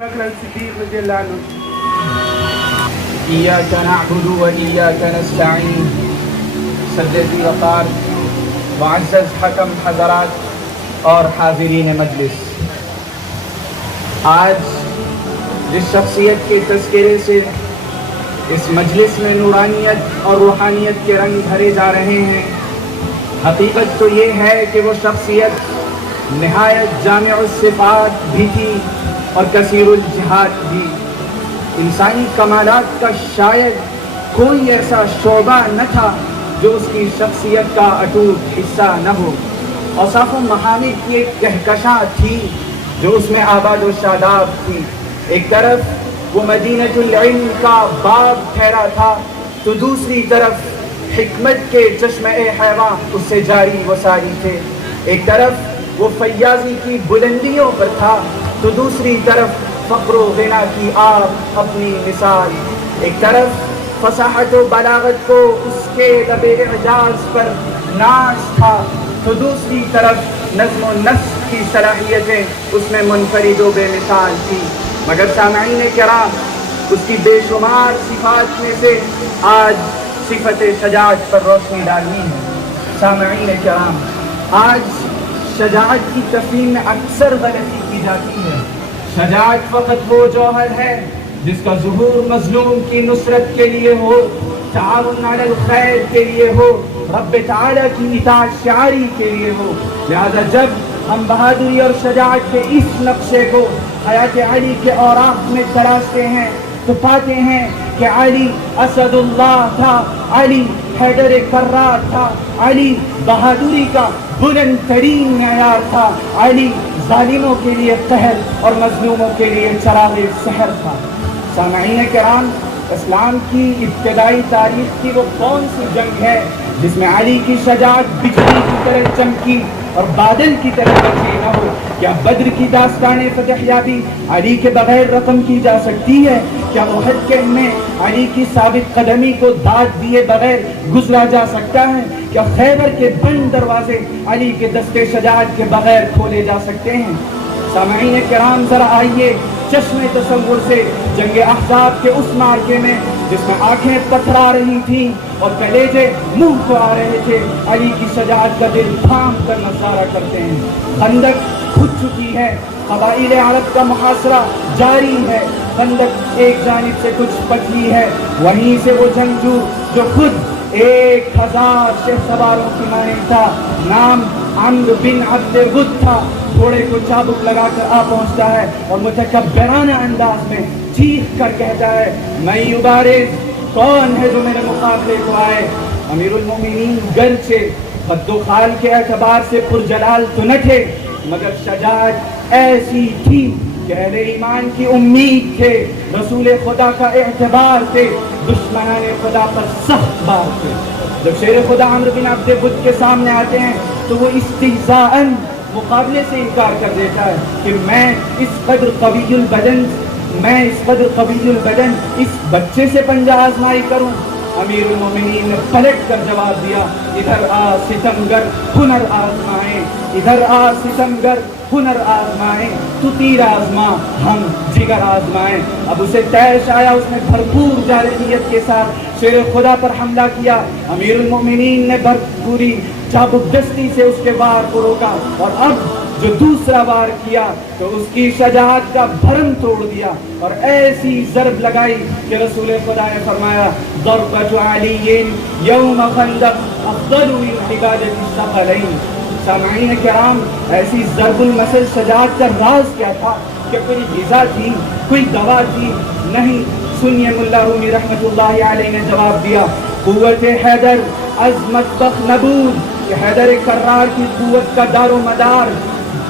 بکر الصدیق رضی اللہ عنہ. إياك نعبد وإياك نستعين. سدد وقار معزز حکم حضرات اور حاضرین مجلس، آج جس شخصیت کے تذکرے سے اس مجلس میں نورانیت اور روحانیت کے رنگ بھرے جا رہے ہیں، حقیقت تو یہ ہے کہ وہ شخصیت نہایت جامع الصفات بھی تھی اور کثیر الجہات بھی. انسانی کمالات کا شاید کوئی ایسا شعبہ نہ تھا جو اس کی شخصیت کا اٹوٹ حصہ نہ ہو. اوصاف و محامد کی ایک کہکشاں تھی جو اس میں آباد و شاداب تھی. ایک طرف وہ مدینہ العلم کا باب ٹھہرا تھا تو دوسری طرف حکمت کے چشمہ حیواں اس سے جاری و ساری تھے. ایک طرف وہ فیاضی کی بلندیوں پر تھا تو دوسری طرف فقر و غنا کی آپ اپنی مثال. ایک طرف فصاحت و بلاغت کو اس کے لب اعجاز پر ناز تھا تو دوسری طرف نظم و نسق کی صلاحیتیں اس میں منفرد و بے مثال تھی. مگر سامعین کرام، اس کی بے شمار صفات میں سے آج صفت شجاعت پر روشنی ڈالنی ہے. سامعین کرام، آج شجاعت کی تفہیم میں اکثر غلطی کی جاتی ہے. شجاعت فقط وہ جوہر ہے جس کا ظہور مظلوم کی نصرت کے لیے ہو، تعاون علی الخیر کے لیے ہو، رب تعالی کی اطاعت شعاری کے لیے ہو. لہذا جب ہم بہادری اور شجاعت کے اس نقشے کو حیات علی کے اوراق میں تراشتے ہیں تو پاتے ہیں کہ علی اسد اللہ تھا، علی حیدر کرار تھا، علی بہادری کا بلند ترین معیار تھا، علی ظالموں کے لیے قہر اور مظلوموں کے لیے چراغ سحر تھا. سامعین کرام، اسلام کی ابتدائی تاریخ کی وہ کون سی جنگ ہے جس میں علی کی شجاعت بجلی کی طرح چمکی اور بادل کی طرح بچی نہ ہو؟ کیا بدر کی داستان فتح یابی علی کے بغیر رقم کی جا سکتی ہے؟ کیا احد کے میں علی کی ثابت قدمی کو داد دیے بغیر گزرا جا سکتا ہے؟ کیا خیبر کے بند دروازے علی کے دستے شجاعت کے بغیر کھولے جا سکتے ہیں؟ سامعین کرام، ذرا آئیے چشم تصور سے جنگ احزاب کے اس معرکے میں جس میں آنکھیں پتھرا رہی تھیں اور کلیجے منہ کو آ رہے تھے، علی کی شجاعت کا دل تھام کر نظارہ کرتے ہیں. خندق کھد چکی ہے، قبائل عرب کا محاصرہ جاری ہے. خندق ایک جانب سے کچھ پتلی ہے، وہیں سے وہ جنگجو جو خود 1000 شہ سواروں کی مانند تھا، نام عمرو بن عبد ود تھا، گھوڑے کو چابک لگا کر آ پہنچتا ہے اور متکبرانہ انداز میں چیخ کر کہتا ہے، میں یبارز، کون ہے جو میرے مقابلے کو آئے؟ امیر المومنین گرچہ قد و خال کے اعتبار سے پرجلال تو نہ تھے، مگر شجاعت ایسی تھی کہ اہل ایمان کی امید تھے، رسول خدا کا اعتبار تھے، دشمنان خدا پر سخت بار تھے. جب شیر خدا عمرو بن عبد ود کے سامنے آتے ہیں تو وہ استہزاءً مقابلے سے انکار کر دیتا ہے کہ میں اس قدر قوی البدن اس بچے سے پنجہ آزمائی کروں. امیر المومنین نے پلٹ کر جواب دیا، ادھر آ ستمگر ہنر آزمائیں، ادھر آ ستمگر ہنر آزمائیں، تو تیر آزما ہم جگر آزمائیں. اب اسے طیش آیا، اس نے بھرپور جارحیت کے ساتھ شیر خدا پر حملہ کیا. امیر المومنین نے بھرپوری چابک دستی سے اس کے وار کو روکا اور اب جو دوسرا وار کیا تو اس کی شجاعت کا بھرم توڑ دیا اور ایسی ضرب لگائی کہ رسول خدا نے فرمایا، ضربۃ علی یوم خندق افضل من عبادۃ الثقلین. سامعین کرام، ایسی ضرب المثل شجاعت کا راز کیا تھا؟ کہ کوئی غذا تھی، کوئی دوا تھی؟ نہیں. سنیے ملا رومی رحمت اللہ علیہ نے جواب دیا، قوت حیدر از مطبخ نبود، کہ حیدر کرار کی قوت کا دار و مدار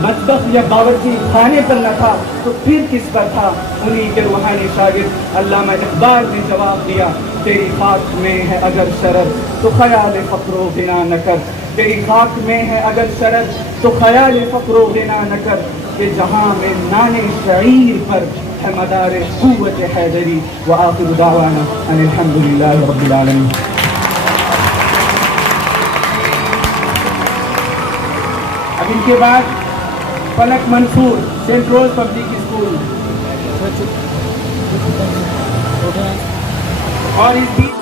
مطبخ یا باورچی خانے پر نہ تھا تو پھر کس پر تھا؟ انہی کے روحانی شاگرد علامہ اقبال نے جواب دیا، تیری خاک میں ہے اگر شرر تو خیال فقر و غنا نہ کر، تیری خاک میں ہے اگر شرر تو خیال فقر و غنا نہ کر، کہ جہاں میں نانے شعیر پر ہے مدار قوت حیدری. وآخر دعوانا ان الحمدللہ رب العالمین. اب ان کے بعد فلک منصور سینٹ روز پبلک اسکول اور اس بیچ